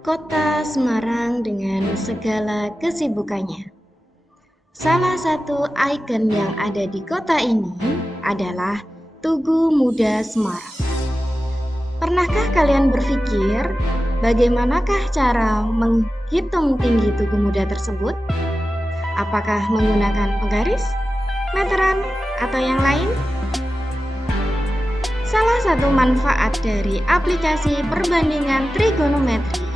Kota Semarang dengan segala kesibukannya. Salah satu ikon yang ada di kota ini adalah Tugu Muda Semarang. Pernahkah kalian berpikir bagaimanakah cara menghitung tinggi Tugu Muda tersebut? Apakah menggunakan penggaris, meteran, atau yang lain? Salah satu manfaat dari aplikasi perbandingan trigonometri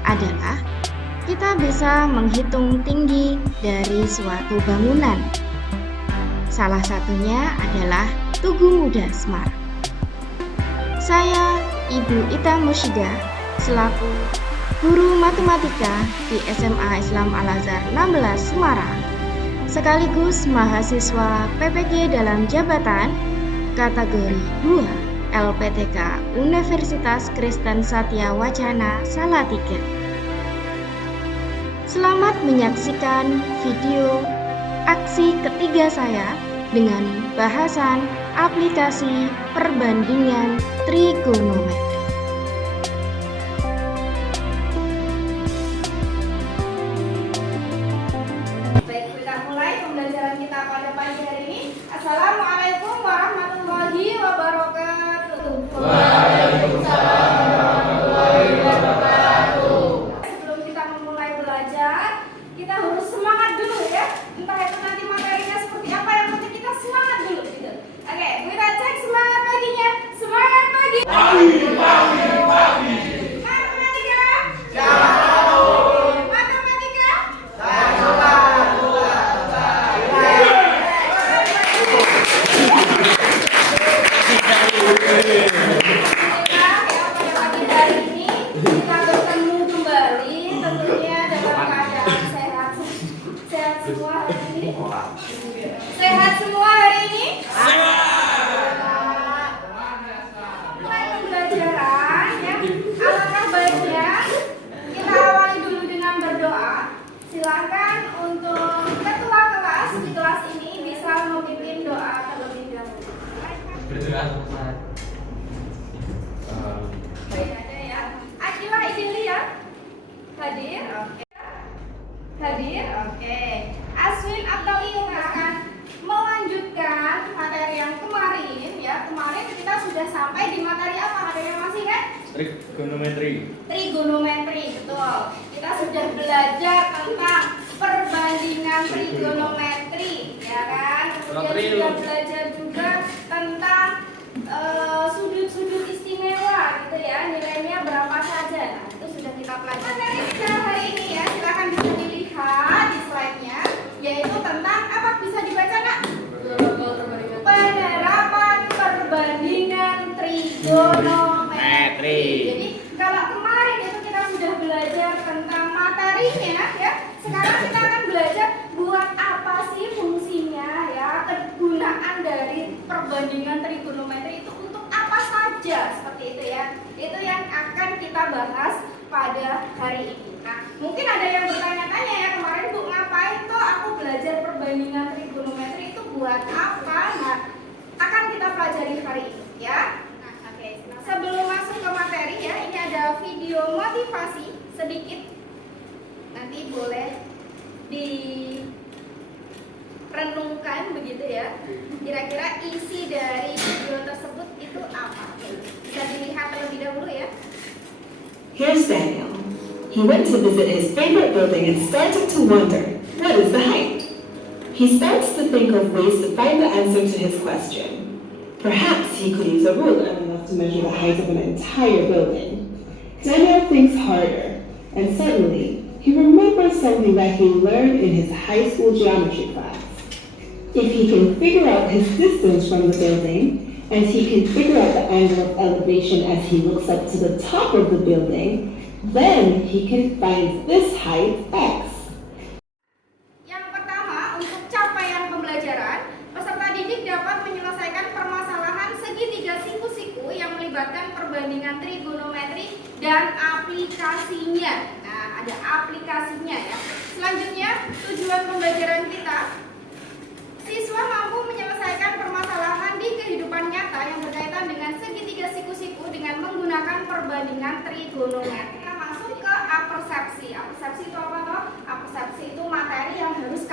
adalah kita bisa menghitung tinggi dari suatu bangunan. Salah satunya adalah Tugu Muda Semarang. Saya, Ibu Ita Musyida, selaku guru matematika di SMA Islam Al-Azhar 16 Semarang, sekaligus mahasiswa PPG dalam jabatan kategori 2 LPTK Universitas Kristen Satya Wacana Salatiga. Selamat menyaksikan video aksi ketiga saya dengan bahasan aplikasi perbandingan trigonometri. Baik, kita mulai pembelajaran kita pada pagi hari ini. Assalamualaikum warahmatullahi wabarakatuh. Waalaikumsalam warahmatullahi wabarakatuh. Sebelum kita memulai belajar, kita harus semangat dulu ya. Entah itu nanti materinya seperti apa, yang penting kita semangat dulu gitu. Oke, kita cek semangat paginya. Semangat pagi. Pagi. Matematika. Tahu. Matematika. Pada pagi hari ini kita bertemu kembali tentunya dalam keadaan sehat semua hari ini. Sehat semua hari ini. Mulai pembelajaran ya. Alangkah baiknya kita awali dulu dengan berdoa. Silakan untuk ketua kelas di kelas ini bisa memimpin doa terlebih dahulu. Baik ada ya. Akila Idilia hadir. Oke. Hadir. Oke. Aswin Abdali yang akan melanjutkan materi yang kemarin ya. Kemarin kita sudah sampai di materi apa? Ada yang masih kan? Trigonometri. Trigonometri, betul. Kita sudah belajar tentang perbandingan trigonometri, ya kan? Kemudian sudah belajar juga tentang sudut-sudut istimewa, gitu ya. Nilainya berapa saja. Nah, itu sudah kita pelajari. Materi kita hari ini ya, silakan bisa dilihat di slide-nya, yaitu tentang apa, bisa dibaca nak? Penerapan perbandingan trigonometri. Jadi kalau kemarin itu kita sudah belajar tentang materinya ya, sekarang kita akan belajar buat apa sih fungsinya ya, kegunaan dari perbandingan trigonometri itu untuk apa saja, seperti itu ya. Itu yang akan kita bahas pada hari ini. Nah, mungkin ada yang bertanya-tanya ya, kemarin Bu ngapain toh aku belajar perbandingan trigonometri itu buat apa? Nah, akan kita pelajari hari ini ya. Sebelum masuk ke materi ya, ini ada video motivasi sedikit. Nanti boleh direnungkan begitu ya. Kira-kira isi dari video tersebut itu apa? Bisa dilihat terlebih dahulu ya. Here's Daniel. He went to visit his favorite building and started to wonder, what is the height? He starts to think of ways to find the answer to his question. Perhaps he could use a ruler enough to measure the height of an entire building. Daniel thinks harder, and suddenly he remembers something that he learned in his high school geometry class. If he can figure out his distance from the building, and he can figure out the angle of elevation as he looks up to the top of the building, then he can find this height x. Yang pertama, untuk capaian pembelajaran, peserta didik dapat menyelesaikan permasalahan segitiga siku-siku yang melibatkan perbandingan trigonometri dan aplikasinya. Nah, ada aplikasinya ya. Selanjutnya, tujuan pembelajaran kita, siswa mampu menyelesaikan permasalahan di kehidupan nyata yang berkaitan dengan segitiga siku-siku dengan menggunakan perbandingan trigonometri. Kita masuk ke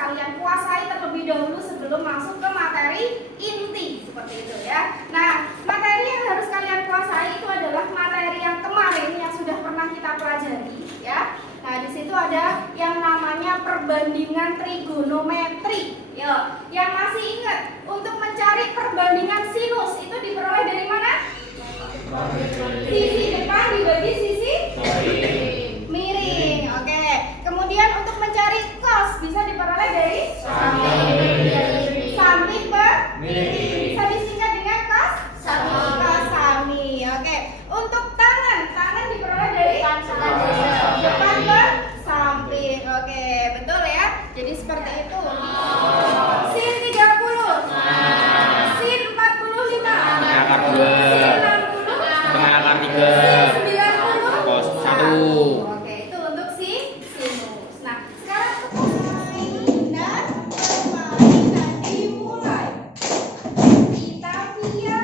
kalian kuasai terlebih dahulu sebelum masuk ke materi inti seperti itu ya. Nah, materi yang harus kalian kuasai itu adalah materi yang kemarin yang sudah pernah kita pelajari ya. Nah, di situ ada yang namanya perbandingan trigonometri. Ya, yang masih ingat untuk mencari perbandingan sinus itu diperoleh dari mana? Sisi depan dibagi sisi miring. Oke. Kemudian untuk mencari cos bisa diperoleh dari samping per miring. Bisa disingkat dengan cos sami. Oke. Untuk tangan diperoleh dari depan per samping. Oke, betul ya. Jadi seperti itu. Sin 30. Sin 45. Akar 2. Sin 60. Setengah akar 3. Sin 90. Cos 1. Oke, itu untuk sinus. Nah, sekarang permainan dimulai. Kita via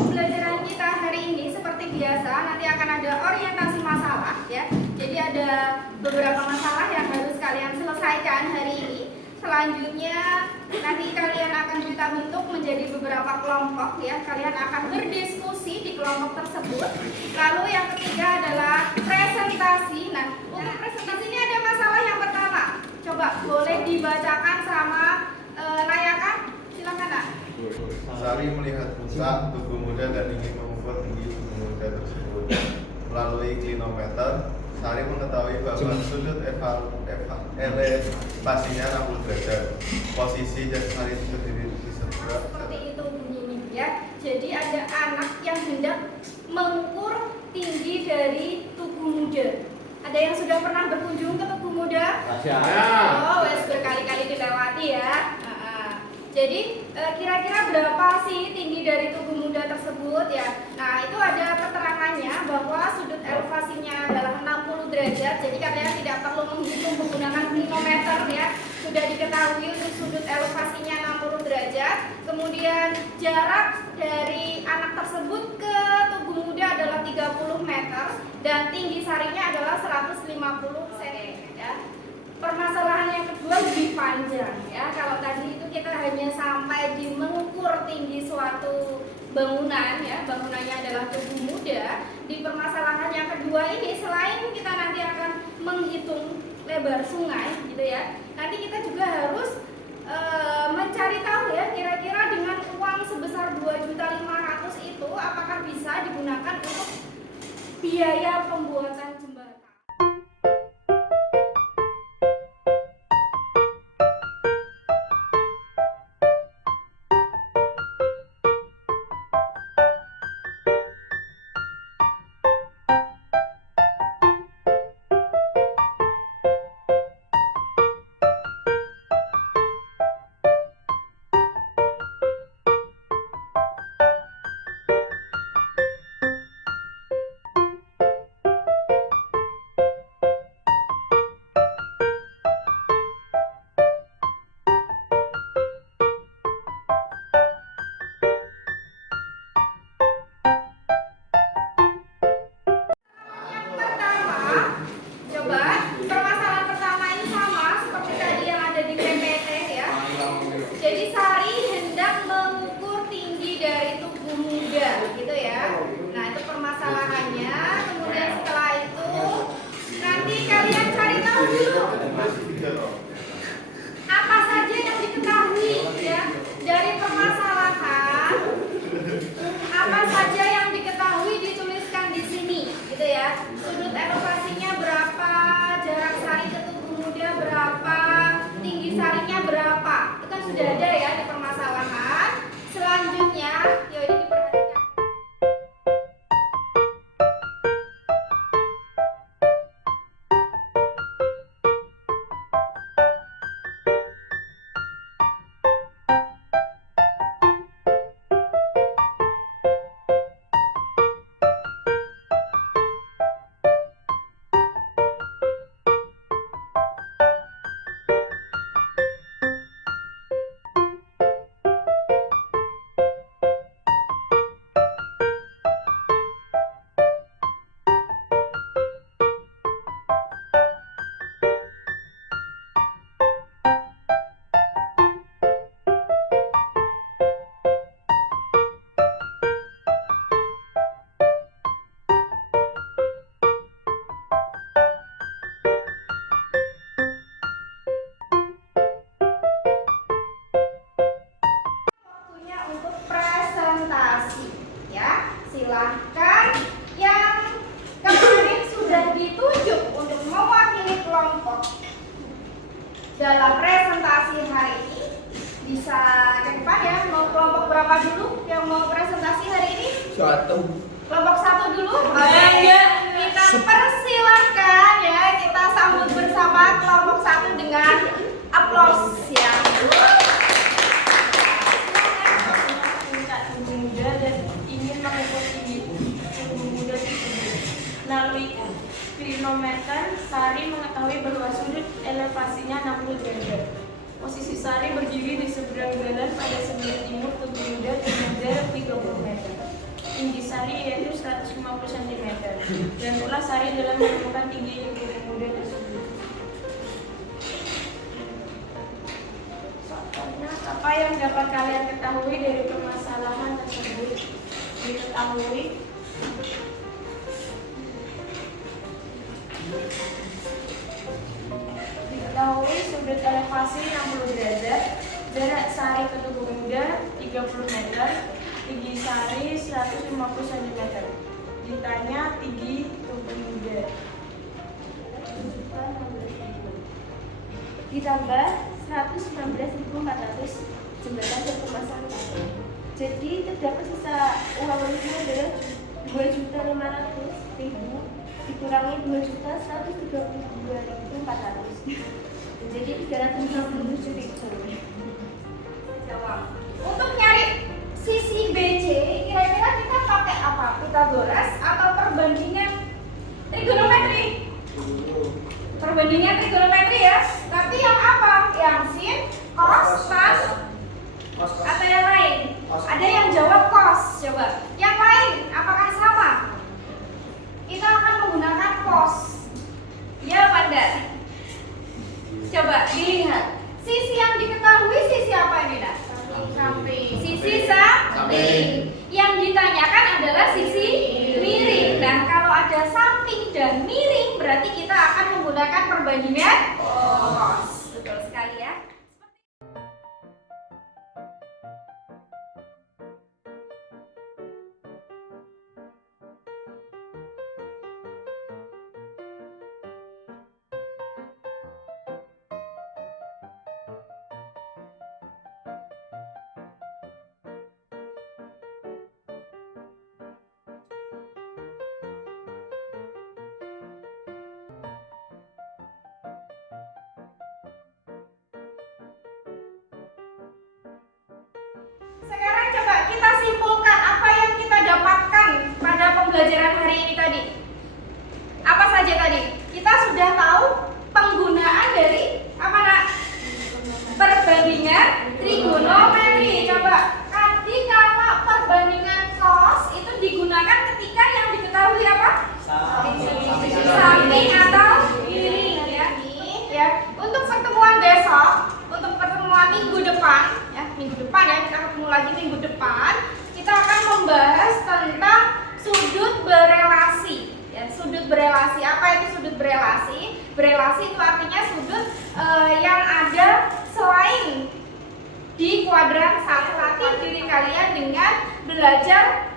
pembelajaran kita hari ini seperti biasa nanti akan ada orientasi masalah ya. Jadi ada beberapa masalah yang harus kalian selesaikan hari ini. Selanjutnya nanti kalian akan kita bentuk menjadi beberapa kelompok ya. Kalian akan berdiskusi di kelompok tersebut. Lalu yang ketiga adalah presentasi. Nah, untuk presentasi ini ada masalah yang pertama. Coba boleh dibacakan sama layakan. Silakan, Nak. Sari melihat busa tubuh muda dan ingin mengukur tinggi tubuh muda tersebut. Melalui klinometer, Sari mengetahui bahwa sudut elevasinya 60 derajat. Posisi dan Sari berdiri di sebelah Seperti itu bunyinya ya. Jadi ada anak yang hendak mengukur tinggi dari tubuh muda. Ada yang sudah pernah berkunjung ke tubuh muda? Oh, wes berkali-kali dilewati ya. Jadi kira-kira berapa sih tinggi dari tubuh muda tersebut ya? Nah, itu ada keterangannya bahwa sudut elevasinya adalah 60 derajat. Jadi kalian tidak perlu menghitung menggunakan klinometer ya. Sudah diketahui untuk sudut elevasinya 60 derajat. Kemudian jarak dari anak tersebut ke tubuh muda adalah 30 meter dan tinggi sarinya adalah 150 cm ya. Permasalahan yang kedua lebih panjang ya. Kalau tadi itu kita hanya sampai di mengukur tinggi suatu bangunan ya, bangunannya adalah tubuh muda. Di permasalahan yang kedua ini selain kita nanti akan menghitung lebar sungai gitu ya, nanti kita juga harus mencari tahu ya kira-kira dengan uang sebesar 2.500.000 itu apakah bisa digunakan untuk biaya pembuatan jembatan. apa dulu yang mau presentasi hari ini? Satu. Kelompok 1 dulu. Kita persilahkan ya, kita sambut bersama kelompok 1 dengan aplaus ya. Tubuh muda dan ingin mengikuti tubuh muda tersebut. Melalui klinometer, Sari mengetahui bahwa sudut elevasinya 60 derajat. Posisi Sari berdiri di seberang jalan pada sebelah timur tubuh muda dengan jarak 30 meter. Tinggi Sari yaitu 150 cm. Dan pula Sari dalam menemukan tinggi tubuh muda tersebut. Apa yang dapat kalian ketahui dari permasalahan tersebut? Diketahui sudut elevasi 60 derajat, jarak Sari ke tubuh muda 30 meter, tinggi Sari 150 cm. Ditanya tinggi tubuh muda. Ditambah 119.400 jembatan berpemasangan. Jadi terdapat sisa uang rupiah adalah 2.500.000 dikurangi 2.132.400. Jadi 357.000. Untuk nyari sisi BC, kira-kira kita pakai apa? Pythagoras atau perbandingan trigonometri? Perbandingan trigonometri ya. Tapi yang apa? Yang sin, cos, tan, atau yang lain? Ada yang jawab cos, coba. Yang lain, apakah sama? Kita akan menggunakan cos. Ya, Panda? Coba dilihat. Sisi yang diketahui sisi apa ini, Nak? Samping. Sisi samping. Yang ditanyakan adalah sisi miring. Nah, kalau ada samping dan miring, berarti kita akan menggunakan perbandingan cos. Betul sekali ya. Sekarang coba kita simpulkan apa yang kita dapatkan pada pembelajaran hari ini tadi. Apa saja tadi? Kita sudah tahu penggunaan dari apa, Nak? Perbandingan trigonometri. Coba, tadi kalau perbandingan cos itu digunakan ketika yang diketahui apa? Samping atau miring ya. Ya. Untuk pertemuan besok, untuk pertemuan minggu depan ya, kita ketemu lagi minggu depan, kita akan membahas tentang sudut berelasi ya. Sudut berelasi, apa itu sudut berelasi? Berelasi itu artinya sudut yang ada selain di kuadran 1. Latih diri kalian dengan belajar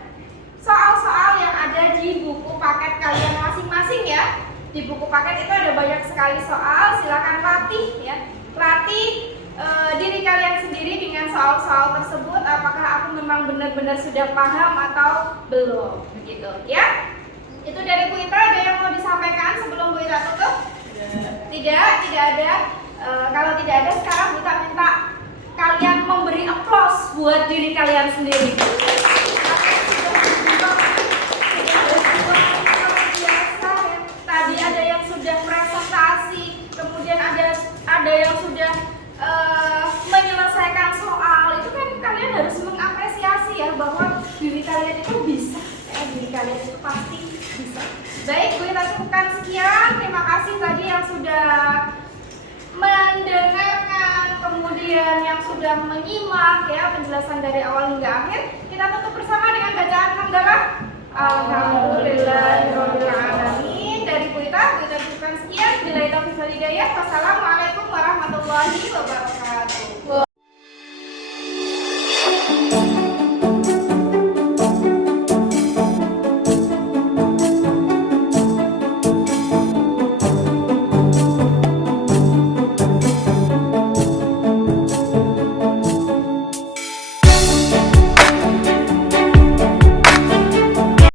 soal-soal yang ada di buku paket kalian masing-masing ya. Di buku paket itu ada banyak sekali soal, silakan latih ya. Latih diri kalian sendiri dengan soal-soal tersebut, apakah aku memang benar-benar sudah paham atau belum, begitu ya. Itu dari Bu Ita. Ada yang mau disampaikan sebelum Bu Ita tutup? Tidak ada. Kalau tidak ada, sekarang Bu Ita minta kalian memberi aplaus buat diri kalian sendiri. Tadi ada yang sudah presentasi, kemudian ada yang sudah menyelesaikan soal. Itu kan kalian harus mengapresiasi ya, bahwa diri kalian itu bisa, diri kalian itu pasti bisa. Baik, gue cukupkan sekian. Terima kasih tadi yang sudah mendengarkan, kemudian yang sudah menyimak ya penjelasan dari awal hingga akhir. Kita tutup bersama dengan bacaan hamdalah. Alhamdulillahirabbil alamin. Dari Bu Ita cukupkan sekian. Billahi taufiq wal hidayah. Wassalamualaikum warahmatullahi wabarakatuh.